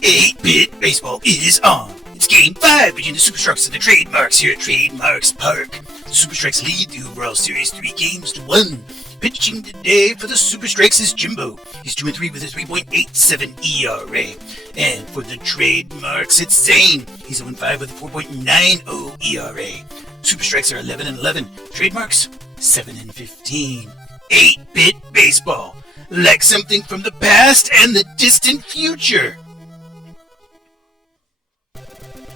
8-Bit Baseball is on. It's Game 5 between the Super Strikes and the Trademarks here at Trademarks Park. The Super Strikes lead the overall series 3-1. Pitching today for the Super Strikes is Jimbo. He's 2-3 with a 3.87 ERA. And for the Trademarks, it's Zane. He's 0-5 with a 4.90 ERA. Super Strikes are 11-11. Trademarks, 7-15. 8-Bit Baseball. Like something from the past and the distant future.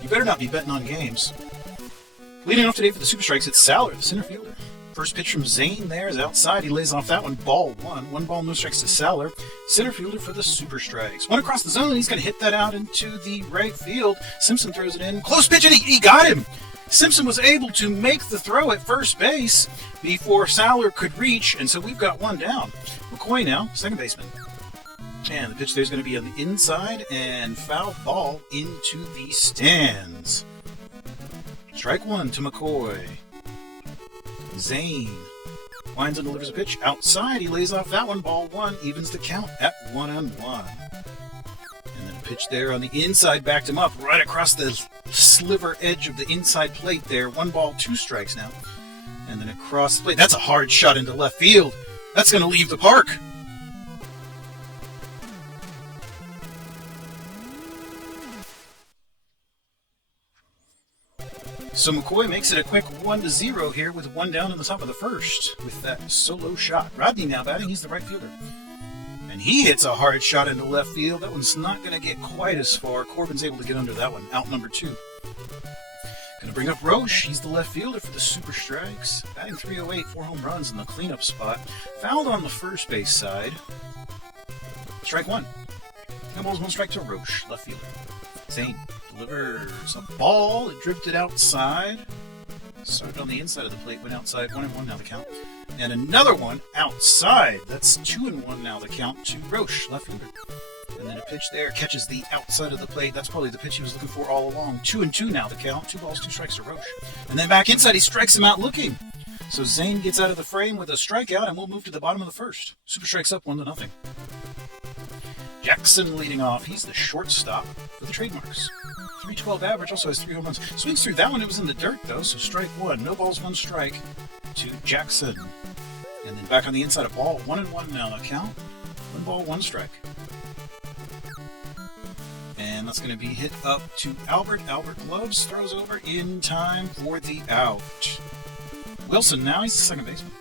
You better not be betting on games. Leading off today for the Super Strikes, it's Saller, the center fielder. First pitch from Zane there is outside. He lays off that one. Ball one. 1 ball, no strikes to Saller. Center fielder for the Super Strikes. One across the zone. He's going to hit that out into the right field. Simpson throws it in. Close pitch, and he got him. Simpson was able to make the throw at first base before Saller could reach, and so we've got one down. McCoy now, second baseman. And the pitch there is going to be on the inside and foul ball into the stands. Strike one to McCoy. Zane winds and delivers a pitch outside. He lays off that one. Ball one, evens the count at 1-1. And then a pitch there on the inside backed him up right across the sliver edge of the inside plate there. 1 ball, 2 strikes now. And then across the plate. That's a hard shot into left field. That's going to leave the park. So McCoy makes it a quick 1-0 here with 1 down in the top of the first with that solo shot. Rodney now batting. He's the right fielder. And he hits a hard shot into left field. That one's not going to get quite as far. Corbin's able to get under that one. Out number 2. Going to bring up Roche. He's the left fielder for the Super Strikes. Batting .308, 4 home runs in the cleanup spot. Fouled on the first base side. Strike 1. No balls, 1 strike to Roche, left fielder. Zane delivers a ball. It drifted outside. Started on the inside of the plate. Went outside. 1-1 now the count. And another one outside. That's 2-1 now the count to Roche, left fielder. And then a pitch there catches the outside of the plate. That's probably the pitch he was looking for all along. 2-2 now the count. 2 balls, 2 strikes to Roche. And then back inside, he strikes him out looking. So Zane gets out of the frame with a strikeout, and we'll move to the bottom of the first. Super Strikes up 1-0. Jackson leading off. He's the shortstop for the Trademarks. .312 average, also has 3 home runs. Swings through that one. It was in the dirt, though, so strike 1. No balls, 1 strike to Jackson. And then back on the inside of ball. 1-1 now the count. 1 ball, 1 strike. And that's going to be hit up to Albert. Albert gloves, throws over in time for the out. Wilson now, he's the second baseman.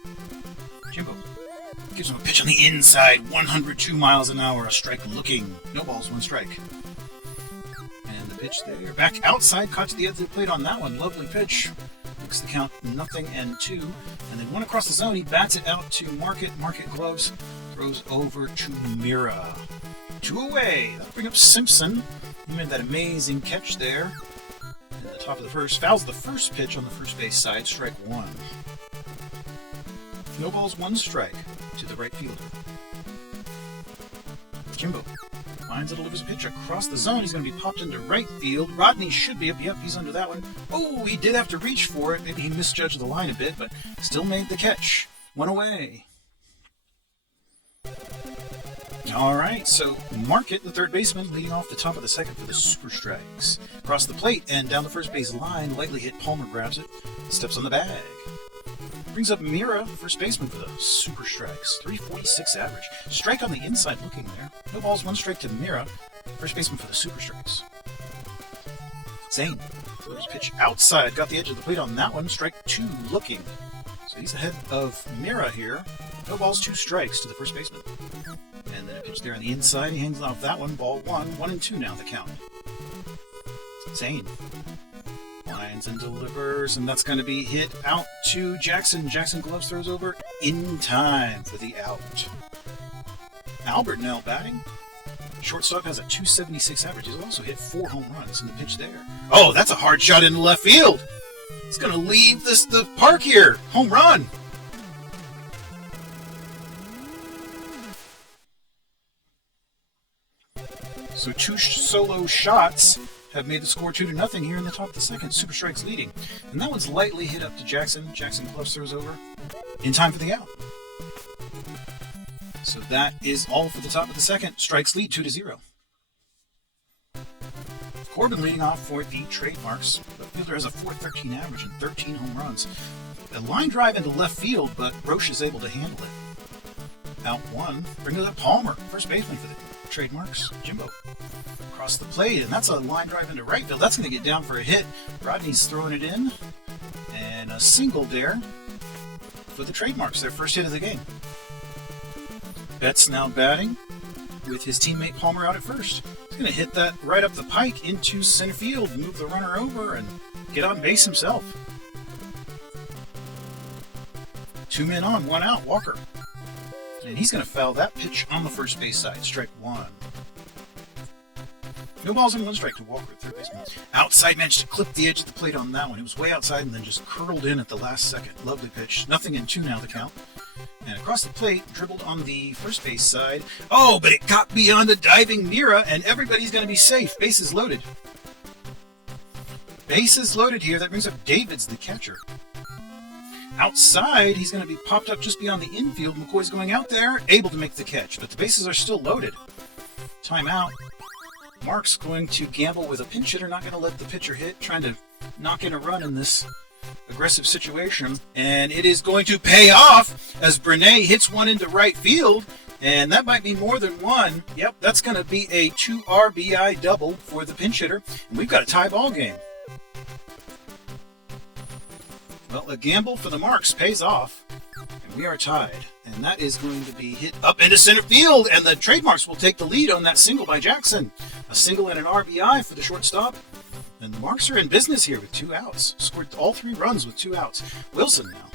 Jimbo gives him a pitch on the inside, 102 miles an hour, a strike looking. No balls, 1 strike. And the pitch there, back outside, caught to the edge of the plate on that one. Lovely pitch. Makes the count 0-2. And then 1 across the zone, he bats it out to Market. Market gloves, throws over to Mira. 2 away. That'll bring up Simpson. He made that amazing catch there. At the top of the first, fouls the first pitch on the first base side, strike 1. No balls, 1 strike to the right fielder. Jimbo finds and delivers a pitch across the zone. He's going to be popped into right field. Rodney should be up. Yep, he's under that one. Oh, he did have to reach for it. Maybe he misjudged the line a bit, but still made the catch. 1 away. All right, so Market, the third baseman, leading off the top of the second for the Super Strikes. Across the plate and down the first base line, lightly hit. Palmer grabs it, steps on the bag. Brings up Mira, first baseman for the Super Strikes. .346 average. Strike on the inside looking there. No balls, 1 strike to Mira, first baseman for the Super Strikes. Zane delivers pitch outside, got the edge of the plate on that one. Strike 2 looking. So he's ahead of Mira here. No balls, 2 strikes to the first baseman. And then a pitch there on the inside. He hangs off that one. Ball 1. 1-2 now the count. Zane lines and delivers, and that's going to be hit out to Jackson. Jackson gloves, throws over in time for the out. Albert now batting. Shortstop has a .276 average. He's also hit 4 home runs in the pitch there. Oh, that's a hard shot into left field. It's going to leave the park here. Home run. So 2 solo shots have made the score 2-0 here in the top of the second. Super Strikes leading. And that one's lightly hit up to Jackson. Jackson gloves, throws over in time for the out. So that is all for the top of the second. Strikes lead 2-0. Corbin leading off for the trademarks. The fielder has a .413 average and 13 home runs. A line drive into left field, but Roche is able to handle it. Out one, brings up Palmer, first baseman for the trademarks. Jimbo across the plate, and that's a line drive into right field. That's going to get down for a hit. Rodney's throwing it in, and a single there for the trademarks, their first hit of the game. Betts now batting with his teammate Palmer out at first. He's going to hit that right up the pike into center field, move the runner over, and get on base himself. 2 men on, 1 out, Walker. And he's going to foul that pitch on the first base side, strike 1. No balls and 1 strike to Walker at third baseman. Outside managed to clip the edge of the plate on that one. It was way outside and then just curled in at the last second. Lovely pitch. Nothing in 2 now the count. And across the plate, dribbled on the first base side. Oh, but it got beyond a diving Mira, and everybody's going to be safe. Bases loaded. Bases loaded here. That brings up Davids, the catcher. Outside, he's going to be popped up just beyond the infield. McCoy's going out there, able to make the catch, but the bases are still loaded. Timeout. Mark's going to gamble with a pinch hitter, not going to let the pitcher hit, trying to knock in a run in this aggressive situation. And it is going to pay off as Brené hits one into right field, and that might be more than one. Yep, that's going to be a 2 RBI double for the pinch hitter, and we've got a tie ball game. Well, a gamble for the Marks pays off, and we are tied. And that is going to be hit up into center field, and the trademarks will take the lead on that single by Jackson. A single and an RBI for the shortstop. And the Marks are in business here with 2 outs. Scored all 3 runs with 2 outs. Wilson now.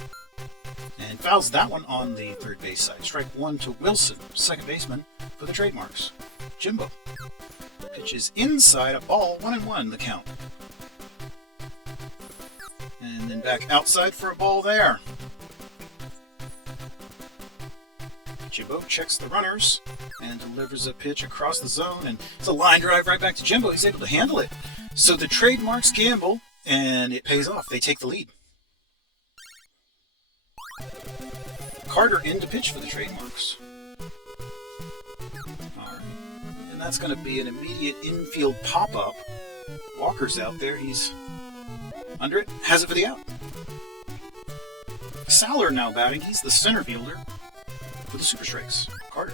And fouls that one on the third base side. Strike 1 to Wilson, second baseman for the trademarks. Jimbo pitches inside, a ball, 1-1 the count. And then back outside for a ball there. Jimbo checks the runners and delivers a pitch across the zone, and it's a line drive right back to Jimbo. He's able to handle it. So the trademarks gamble, and it pays off. They take the lead. Carter in to pitch for the trademarks. All right. And that's going to be an immediate infield pop-up. Walker's out there. He's under it. Has it for the out. Sauer now batting. He's the center fielder for the Super Strikes. Carter.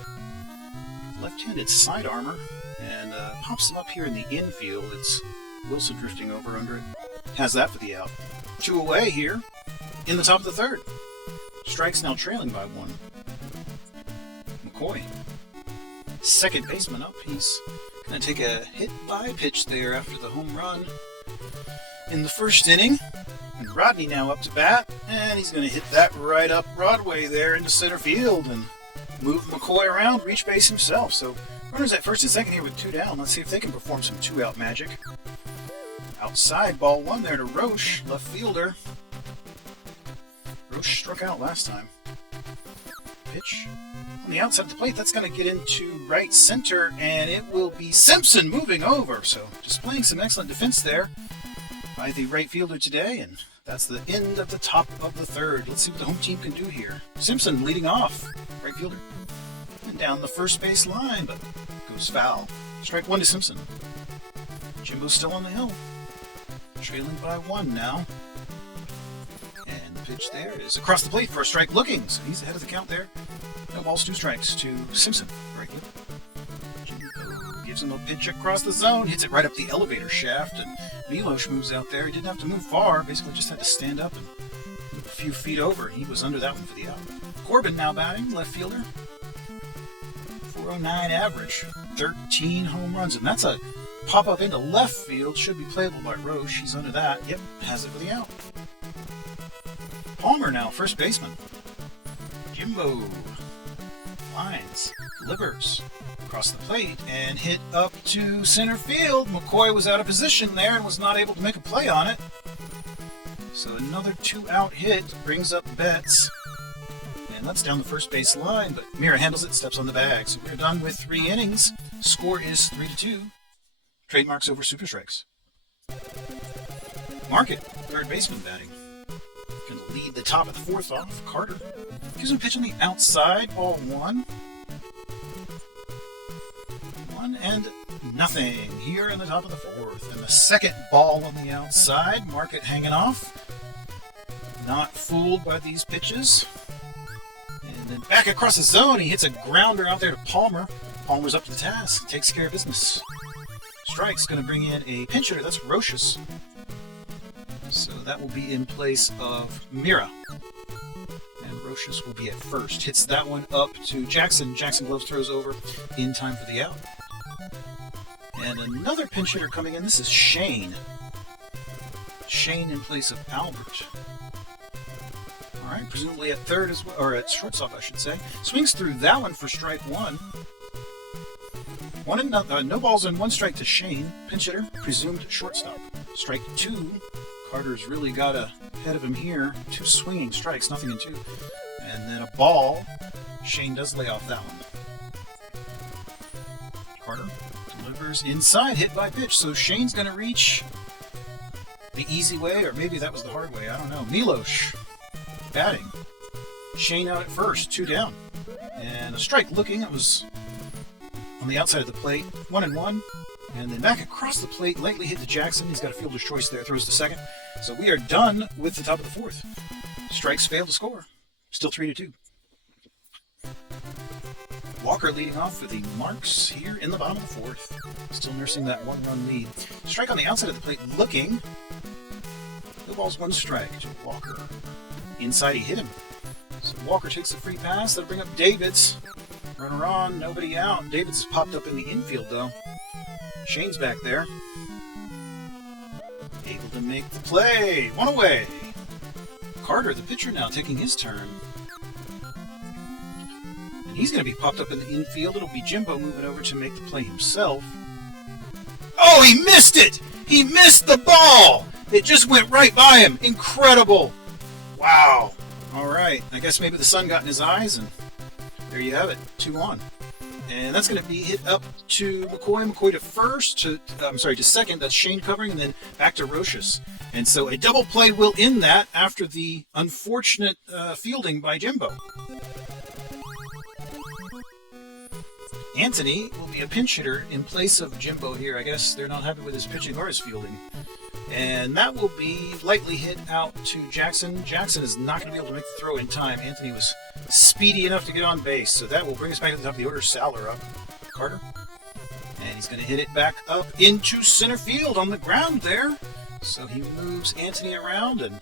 Left-handed side armor. And pops him up here in the infield. It's Wilson drifting over under it. Has that for the out. 2 away here in the top of the third. Strikes now trailing by 1. McCoy. Second baseman up. He's going to take a hit by pitch there after the home run in the first inning. And Rodney now up to bat. And he's going to hit that right up Broadway there into center field and move McCoy around, reach base himself. So runners at first and second here with 2 down. Let's see if they can perform some 2-out magic. Outside, ball 1 there to Roche, left fielder. Roche struck out last time. Pitch on the outside of the plate. That's going to get into right center, and it will be Simpson moving over. So displaying some excellent defense there by the right fielder today, and that's the end of the top of the third. Let's see what the home team can do here. Simpson leading off, right fielder. And down the first base line, but goes foul. Strike 1 to Simpson. Jimbo's still on the hill. Trailing by 1 now. And the pitch there is across the plate for a strike looking. So he's ahead of the count there. No balls, 2 strikes to Simpson. Very good. Jimbo gives him a pitch across the zone. Hits it right up the elevator shaft. And Milos moves out there. He didn't have to move far. Basically just had to stand up and move a few feet over. He was under that one for the out. Corbin now batting, left fielder. 409 average. 13 home runs. And that's a pop-up into left field. Should be playable by Roche. He's under that. Yep, has it for the out. Palmer now, first baseman. Jimbo lines, delivers across the plate and hit up to center field. McCoy was out of position there and was not able to make a play on it. So another 2-out hit brings up Betts. And that's down the first base line, but Mira handles it, steps on the bag. So we're done with 3 innings. Score is 3-2. Trademarks over Super Strikes. Market, third baseman batting. Going to lead the top of the 4th off. Carter gives him a pitch on the outside, ball 1. 1-0 here in the top of the fourth. And the second ball on the outside. Market hanging off. Not fooled by these pitches. And then back across the zone, he hits a grounder out there to Palmer. Palmer's up to the task. Takes care of business. Strike's going to bring in a pinch hitter. That's Roches. So that will be in place of Mira. And Roches will be at first. Hits that one up to Jackson. Jackson gloves throws over in time for the out. And another pinch hitter coming in. This is Shane. Shane in place of Albert. All right, presumably at third as well, or at shortstop, I should say. Swings through that one for strike one. No balls and 1 strike to Shane. Pinch hitter, presumed shortstop. Strike 2. Carter's really got ahead of him here. 2 swinging strikes, nothing in 2. And then a ball. Shane does lay off that one. Carter delivers inside, hit by pitch. So Shane's going to reach the easy way, or maybe that was the hard way. I don't know. Milosh batting. Shane out at first, 2 down. And a strike looking. It was on the outside of the plate, 1-1. And then back across the plate, lightly hit to Jackson. He's got a fielder's choice there, throws to second. So we are done with the top of the fourth. Strikes fail to score. Still 3-2. Walker leading off for the Marks here in the bottom of the fourth. Still nursing that 1-run lead. Strike on the outside of the plate, looking. No balls, 1 strike to Walker. Inside, he hit him. So Walker takes a free pass. That'll bring up Davids. Runner on, nobody out. Davids has popped up in the infield, though. Shane's back there. Able to make the play. 1 away. Carter, the pitcher, now taking his turn. And he's going to be popped up in the infield. It'll be Jimbo moving over to make the play himself. Oh, he missed it! He missed the ball! It just went right by him. Incredible. Wow. All right. I guess maybe the sun got in his eyes, and there you have it. 2 on. And that's going to be hit up to McCoy. McCoy to first, to second. That's Shane covering, and then back to Roches. And so a double play will end that after the unfortunate fielding by Jimbo. Anthony will be a pinch hitter in place of Jimbo here. I guess they're not happy with his pitching or his fielding. And that will be lightly hit out to Jackson. Jackson is not going to be able to make the throw in time. Anthony was speedy enough to get on base. So that will bring us back to the top of the order. Saller up. Carter. And he's going to hit it back up into center field on the ground there. So he moves Anthony around and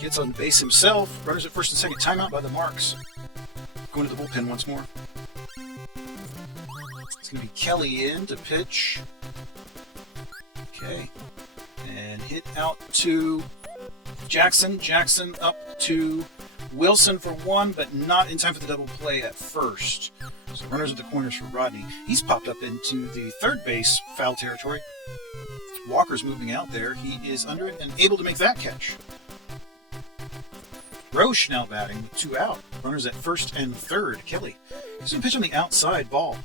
gets on base himself. Runners at first and second. Timeout by the Marks. Going to the bullpen once more. It's going to be Kelly in to pitch. Okay. And hit out to Jackson. Jackson up to Wilson for 1, but not in time for the double play at first. So runners at the corners for Rodney. He's popped up into the third base foul territory. Walker's moving out there. He is under it and able to make that catch. Roche now batting with 2 out. Runners at first and third. Kelly. He's going to pitch on the outside ball.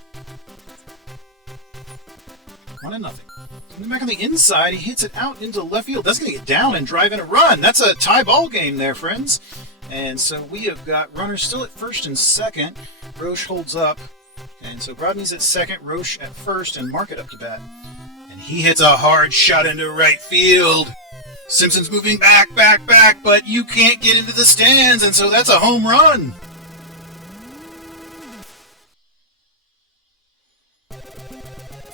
1-0. And back on the inside, he hits it out into left field. That's going to get down and drive in a run. That's a tie ball game there, friends. And so we have got runners still at first and second. Roche holds up. And so Rodney's at second, Roche at first, and Market up to bat. And he hits a hard shot into right field. Simpson's moving back, but you can't get into the stands, and so that's a home run.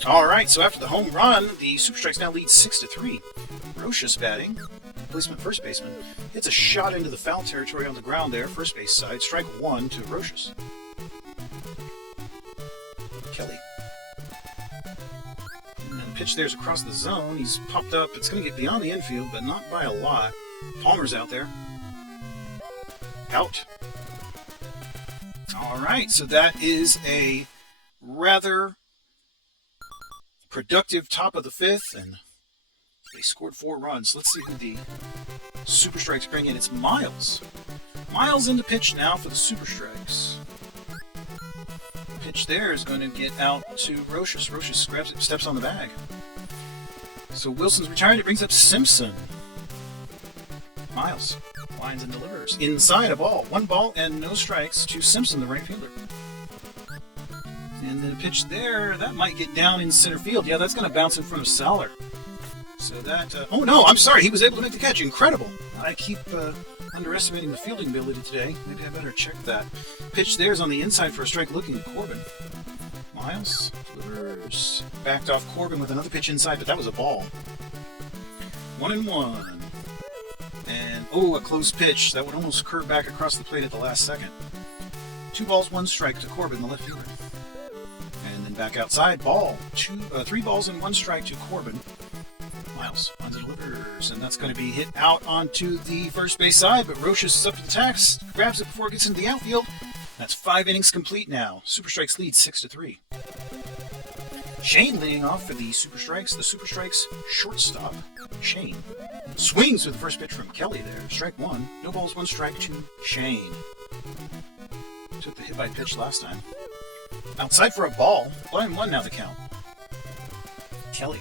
All right, so after the home run, the Super Strikes now lead 6-3. Roches batting, replacement first baseman, hits a shot into the foul territory on the ground there, first base side. Strike 1 to Roches. Kelly. And the pitch there's across the zone. He's popped up. It's going to get beyond the infield, but not by a lot. Palmer's out there. Out. All right, so that is a rather productive top of the fifth, and they scored 4 runs. Let's see who the Super Strikes bring in. It's Miles. Miles in the pitch now for the Super Strikes. The pitch there is going to get out to Roches. Roches grabs it, steps on the bag. So Wilson's retired. It brings up Simpson. Miles lines and delivers. Inside a ball. 1 ball and no strikes to Simpson, the right fielder. And And then a pitch there, that might get down in center field. Yeah, that's going to bounce in front of Saller. So that... oh, no, I'm sorry. He was able to make the catch. Incredible. I keep underestimating the fielding ability today. Maybe I better check that. Pitch there's on the inside for a strike looking at Corbin. Miles delivers. Backed off Corbin with another pitch inside, but that was a ball. 1-1. And, oh, a close pitch. That would almost curve back across the plate at the last second. 2 balls, 1 strike to Corbin, the left fielder. And then back outside, ball. 3 balls and 1 strike to Corbin. Miles finds and delivers, and that's going to be hit out onto the first base side, but Roche is up to the task, grabs it before it gets into the outfield. That's 5 innings complete now. Super Strikes lead 6-3. Shane leading off for the Super Strikes. The Super Strikes shortstop, Shane, swings with the first pitch from Kelly there. Strike 1. No balls, 1 strike to Shane. Took the hit by pitch last time. Outside for a ball. 1-1 now the count. Kelly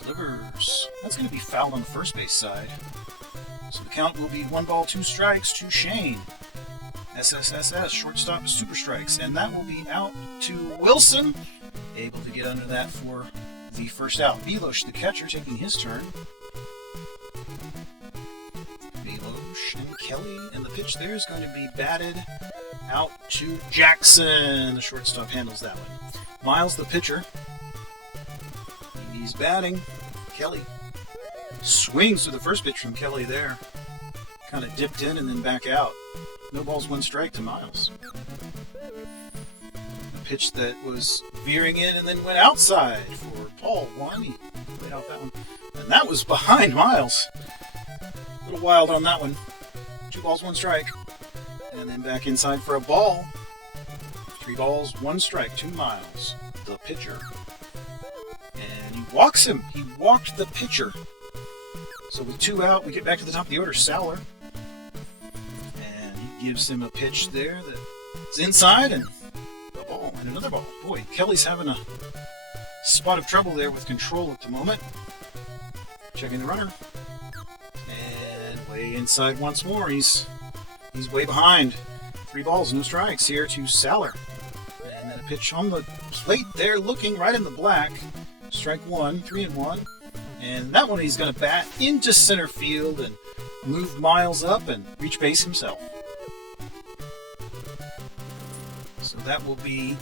delivers. That's going to be fouled on the first base side. So the count will be 1 ball, 2 strikes to Shane. SSSS, shortstop, Super Strikes. And that will be out to Wilson. Able to get under that for the first out. Velosh, the catcher, taking his turn. Velosh and Kelly. And the pitch there is going to be batted out to Jackson. The shortstop handles that one. Miles, the pitcher. He's batting. Kelly swings to the first pitch from Kelly there. Kind of dipped in and then back out. No balls, 1 strike to Miles. A pitch that was veering in and then went outside for Paul 1. He played out that one. And that was behind Miles. A little wild on that one. 2 balls, 1 strike. And then back inside for a ball. 3 balls, 1 strike to Miles, the pitcher. And he walks him. He walked the pitcher. So with 2 out, we get back to the top of the order. Saller. And he gives him a pitch there that's inside and a ball and another ball. Boy, Kelly's having a spot of trouble there with control at the moment. Checking the runner. And way inside once more. He's way behind. 3 balls, no strikes here to Saller. And then a pitch on the plate there, looking right in the black. Strike 1, 3-1. And that one he's going to bat into center field and move Miles up and reach base himself. So that will be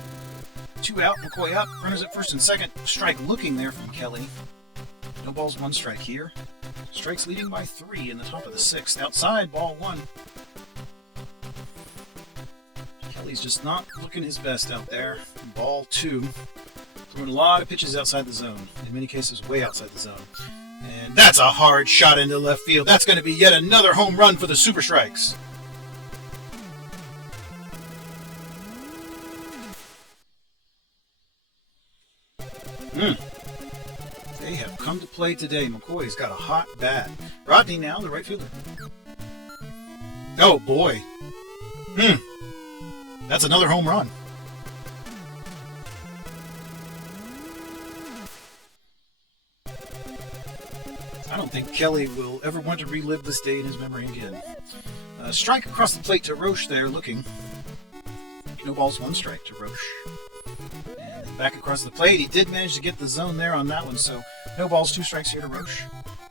2 out, McCoy up, runners at first and second. Strike looking there from Kelly. No balls, 1 strike here. Strikes leading by 3 in the top of the 6th. Outside, ball 1. Kelly's just not looking his best out there. Ball 2. Throwing a lot of pitches outside the zone. In many cases, way outside the zone. And that's a hard shot into left field. That's going to be yet another home run for the Super Strikes. They have come to play today. McCoy's got a hot bat. Rodney now, the right fielder. Oh, boy. That's another home run. I don't think Kelly will ever want to relive this day in his memory again. Strike across the plate to Roche there, looking. No balls, 1 strike to Roche. And then back across the plate, he did manage to get the zone there on that one, so no balls, 2 strikes here to Roche.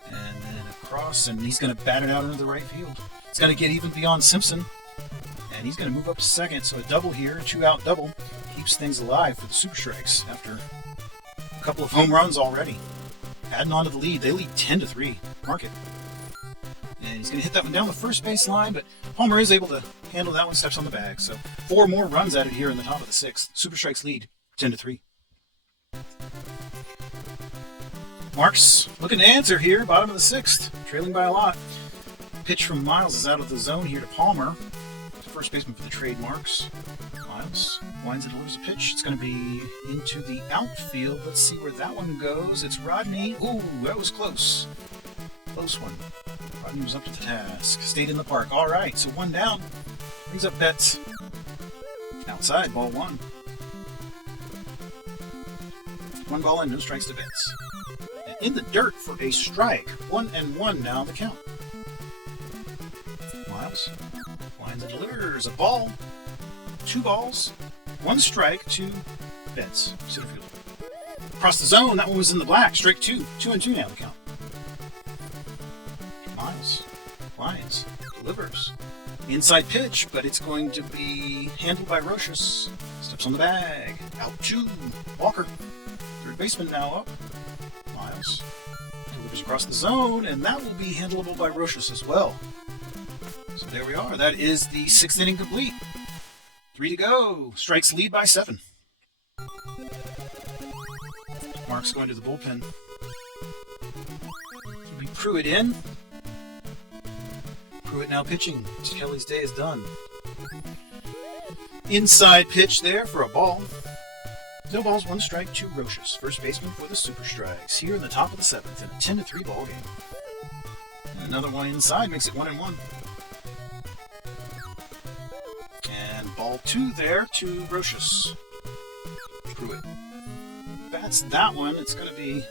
And then across, and he's going to bat it out into the right field. It's going to get even beyond Simpson. And he's going to move up to second, so a double here, a 2-out double, keeps things alive for the Super Strikes after a couple of home runs already. Adding on to the lead, they lead 10-3. Mark it. And he's going to hit that one down the first base line, but Palmer is able to handle that one, steps on the bag. So 4 more runs added here in the top of the 6th. Super Strikes lead 10-3. Marks looking to answer here, bottom of the 6th, trailing by a lot. Pitch from Miles is out of the zone here to Palmer. First baseman for the trademarks. Miles winds and delivers a pitch. It's going to be into the outfield. Let's see where that one goes. It's Rodney. Ooh, that was close. Close one. Rodney was up to the task. Stayed in the park. All right, so 1 down. Brings up Betts. Outside, ball 1. 1 ball and no strikes to Betts. And in the dirt for a strike. 1-1 now the count. Miles winds and delivers a ball. 2 balls, 1 strike to Betts, center field. Across the zone, that one was in the black. Strike 2. 2-2 now the count. Miles. Lions. Delivers. Inside pitch, but it's going to be handled by Rochus. Steps on the bag. Out 2. Walker. Third baseman now up. Miles. Delivers across the zone, and that will be handleable by Rochus as well. So there we are. That is the 6th inning complete. 3 to go. Strikes lead by 7. Mark's going to the bullpen. We Pruitt in. Pruitt now pitching. Kelly's day is done. Inside pitch there for a ball. No balls, 1 strike to Rochus. First baseman for the Super Strikes. Here in the top of the 7th in a 10-3 ball game. And another one inside makes it 1-1. And ball 2 there to Rochus. Pruitt. That's that one. It's going to be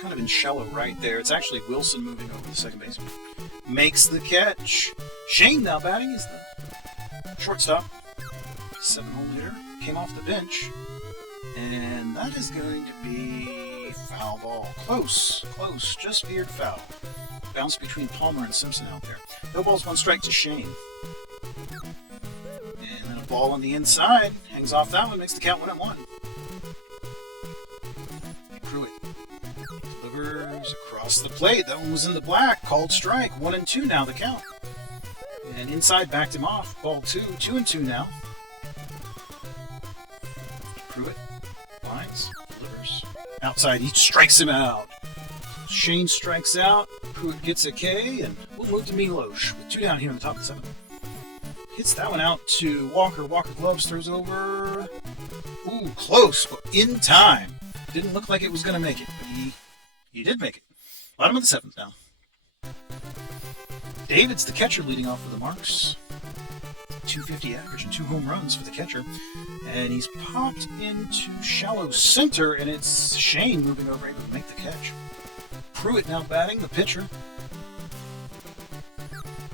kind of in shallow right there. It's actually Wilson moving over the second baseman. Makes the catch. Shane now batting is the shortstop. 7-hole hitter. Came off the bench. And that is going to be foul ball. Close. Just veered foul. Bounce between Palmer and Simpson out there. No balls, 1 strike to Shane. And then a ball on the inside. Hangs off that one. Makes the count 1-1. Pruitt delivers across the plate. That one was in the black. Called strike. 1-2 now the count. And inside backed him off. Ball 2. 2-2 now. Pruitt lines. Delivers. Outside. He strikes him out. Shane strikes out. Pruitt gets a K. And we'll move to Milosh with 2 down here in the top of the 7th. Hits that one out to Walker. Walker gloves. Throws over. Ooh, close. But in time. Didn't look like it was going to make it, but he did make it. Bottom of the 7th now. David's the catcher leading off for the Marks. 250 average and 2 home runs for the catcher. And he's popped into shallow center, and it's Shane moving over able to make the catch. Pruitt now batting, the pitcher.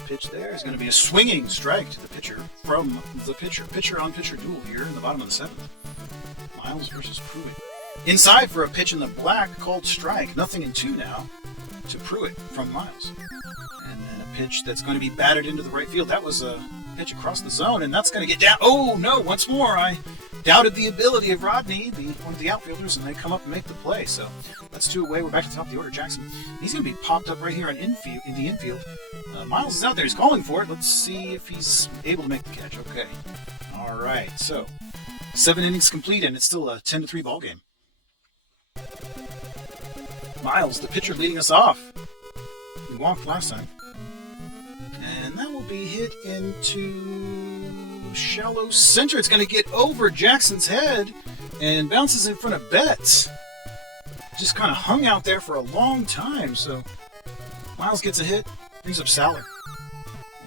Pitch there is going to be a swinging strike to the pitcher from the pitcher. Pitcher-on-pitcher duel here in the bottom of the 7th. Miles versus Pruitt. Inside for a pitch in the black, called strike. 0-2 now to Pruitt from Miles. And then a pitch that's going to be batted into the right field. That was a pitch across the zone, and that's going to get down. Oh, no, once more. I doubted the ability of Rodney, one of the outfielders, and they come up and make the play. So that's 2 away. We're back to the top of the order. Jackson. He's going to be popped up right here in the infield. Miles is out there. He's calling for it. Let's see if he's able to make the catch. Okay. All right. So 7 innings complete, and it's still a 10-3 ball game. Miles, the pitcher, leading us off. He walked last time. And that will be hit into shallow center. It's going to get over Jackson's head and bounces in front of Betts. Just kind of hung out there for a long time. So Miles gets a hit, brings up Saller.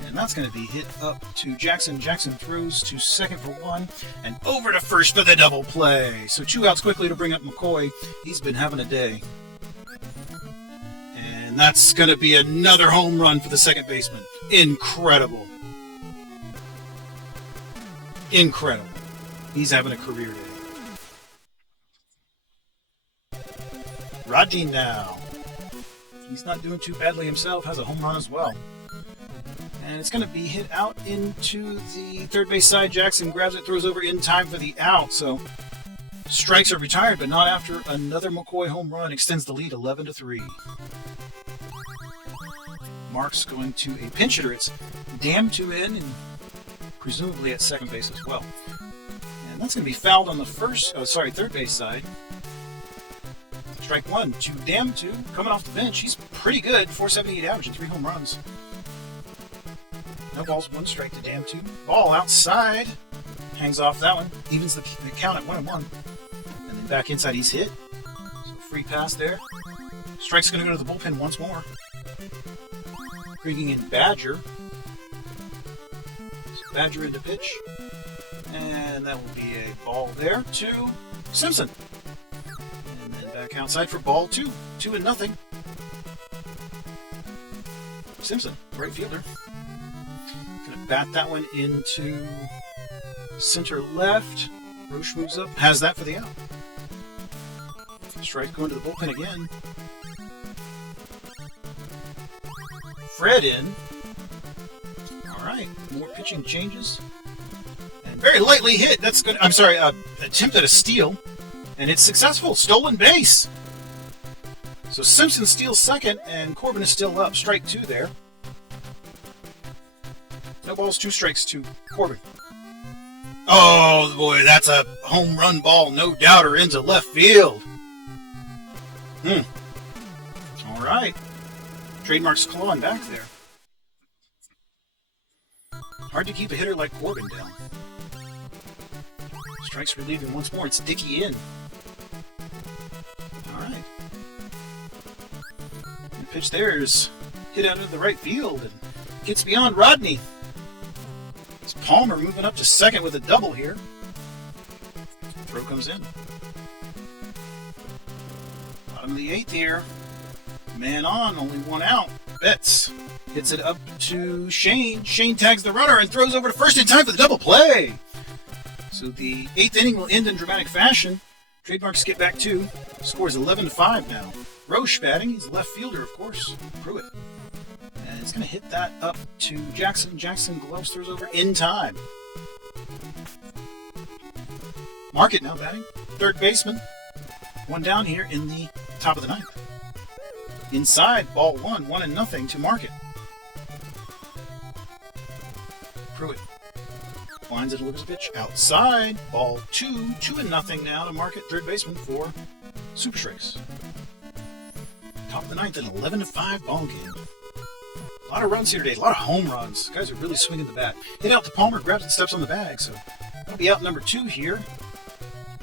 And that's going to be hit up to Jackson. Jackson throws to second for 1 and over to first for the double play. So 2 outs quickly to bring up McCoy. He's been having a day. And that's going to be another home run for the second baseman. Incredible. Incredible. He's having a career day. Rodney now. He's not doing too badly himself. Has a home run as well. And it's going to be hit out into the third base side. Jackson grabs it, throws over in time for the out. So strikes are retired, but not after another McCoy home run. Extends the lead 11-3. Mark's going to a pinch hitter. It's Damtu in and presumably at second base as well. And that's going to be fouled on the third base side. Strike 1 to Damtu. Coming off the bench. He's pretty good. 478 average and 3 home runs. No balls, 1 strike to Damtu. Ball outside. Hangs off that one. Evens the count at 1-1. And then back inside, he's hit. So free pass there. Strike's going to go to the bullpen once more. Bringing in Badger. So Badger into pitch. And that will be a ball there to Simpson. And then back outside for ball 2. 2-0. Simpson, right fielder. Gonna bat that one into center left. Roche moves up, has that for the out. Strike going to the bullpen again. Fred in. Alright, more pitching changes. And very lightly hit. That's good. I'm sorry, attempt at a steal. And it's successful. Stolen base. So Simpson steals second, and Corbin is still up. Strike 2 there. No balls, 2 strikes to Corbin. Oh boy, that's a home run ball, no doubter, into left field. Alright. Trademark's clawing back there. Hard to keep a hitter like Corbin down. Strikes relieving once more. It's Dickey in. Alright. The pitch there is hit out into the right field and gets beyond Rodney. It's Palmer moving up to second with a double here. Throw comes in. Bottom of the 8th here. Man on, only 1 out. Betts hits it up to Shane. Shane tags the runner and throws over to first in time for the double play. So the 8th inning will end in dramatic fashion. Trademarks get back 2. Scores 11-5 now. Roche batting. He's a left fielder, of course. Pruitt. And it's going to hit that up to Jackson. Jackson gloves, throws over in time. Market now batting. Third baseman. 1 down here in the top of the 9th. Inside, ball 1, 1-0 to Market. Pruitt lines it, delivers a pitch outside. Ball 2, 2-0 now to Market. Third baseman for Super Strikes. Top of the 9th, an 11-5 ball game. A lot of runs here today, a lot of home runs. Guys are really swinging the bat. Hit out to Palmer, grabs it, steps on the bag. So that'll be out number 2 here.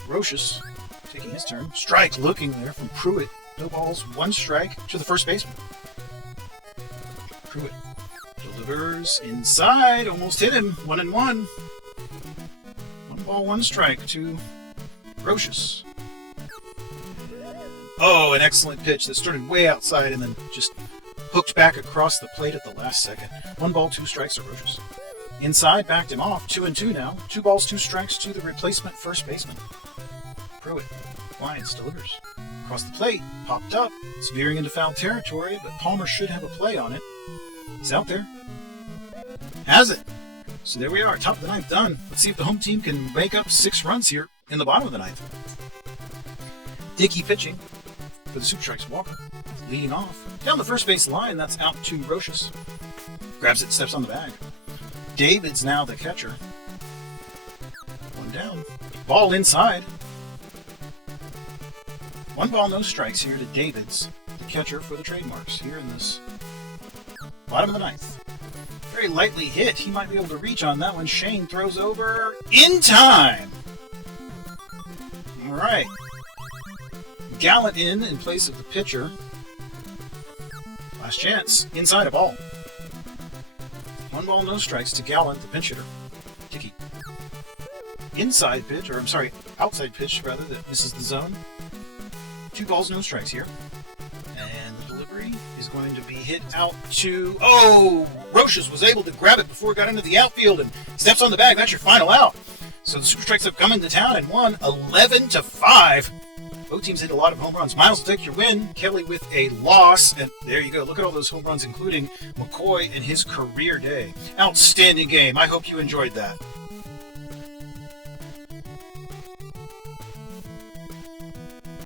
Roches taking his turn. Strike looking there from Pruitt. No balls, 1 strike to the first baseman. Pruitt delivers inside, almost hit him. 1-1. 1 ball, 1 strike to Roches. Oh, an excellent pitch that started way outside and then just hooked back across the plate at the last second. 1 ball, 2 strikes to Roches. Inside, backed him off. 2-2 now. 2 balls, 2 strikes to the replacement first baseman. Pruitt lines, delivers. Across the plate, popped up. It's veering into foul territory, but Palmer should have a play on it. He's out there. Has it. So there we are, top of the 9th done. Let's see if the home team can make up 6 runs here in the bottom of the 9th. Dickey pitching for the Super Strikes. Walker leading off. Down the first base line, that's out to Roches. Grabs it, steps on the bag. David's now the catcher. 1 down. Ball inside. 1 ball, no strikes here to Davids, the catcher for the Trademarks, here in this bottom of the 9th. Very lightly hit. He might be able to reach on that one. Shane throws over in time. All right. Gallant in place of the pitcher. Last chance. Inside a ball. 1 ball, no strikes to Gallant, the pinch hitter. Dickey. Inside pitch, or I'm sorry, outside pitch rather, that misses the zone. 2 balls, no strikes here. And the delivery is going to be hit out to... Oh! Roches was able to grab it before it got into the outfield and steps on the bag. That's your final out. So the Super Strikes have come into town and won 11-5. Both teams hit a lot of home runs. Miles will take your win. Kelly with a loss. And there you go. Look at all those home runs, including McCoy and his career day. Outstanding game. I hope you enjoyed that.